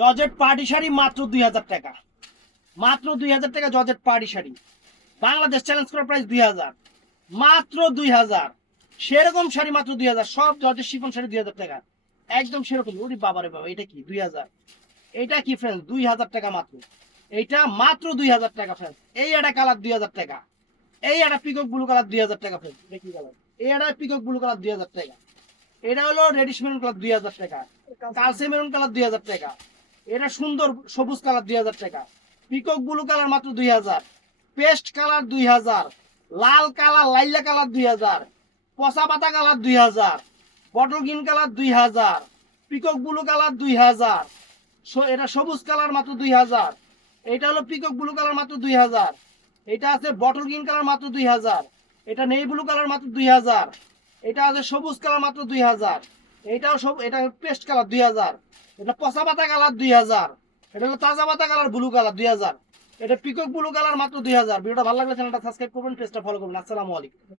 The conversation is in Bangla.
জর্জেট পার্টি শাড়ি মাত্র 2000 টাকা, মাত্র 2000 টাকা georgette party sari. Bangladesh challenge করার প্রাইস 2000, মাত্র 2000। সেরকম শাড়ি মাত্র 2000, সব জর্জেট শিফন শাড়ি 2000 টাকা, একদম সেরকম। ওরে বাবা রে বাবা, এটা কি 2000? এটা কি ফ্রেন্ডস 2000 টাকা মাত্র, এইটা মাত্র 2000 টাকা ফ্রেন্ডস। এই একটা কালার 2000 টাকা, এই একটা পিকক ব্লু কালার 2000 টাকা ফ্রেন্ডস। এটা কি কালার? এই একটা পিকক ব্লু কালার 2000 টাকা। এটা হলো রেডিশ মেরুন কালার 2000 টাকা, কালসে মেরুন কালার 2000 টাকা। এটা সুন্দর সবুজ কালার 2000 টাকা, পিকক ব্লু কালার মাত্র 2000, পেস্ট কালার 2000, লাল কালার লাইলা কালার 2000, পচা পাতা colour 2000, bottle green colour 2000, peacock blue colour 2000, এটা সবুজ কালার মাত্র 2000। এটা হলো পিকক ব্লু কালার মাত্র 2000। এটা আছে বটল গ্রিন কালার মাত্র 2000। এটা নেই ব্লু কালার মাত্র 2000। এটা আছে সবুজ কালার মাত্র 2000। এটাও সব, এটা পেস্ট কালার 2000। এটা পচা পাতা কালার 2000। এটা হলো তাজা পাতা কালার ব্লু কালার 2000। এটা পিকক ব্লু কালার মাত্র 2000। ভিডিওটা ভালো লাগলে চ্যানেলটা সাবস্ক্রাইব করবেন, পেজটা ফলো করবেন। আসসালামু আলাইকুম।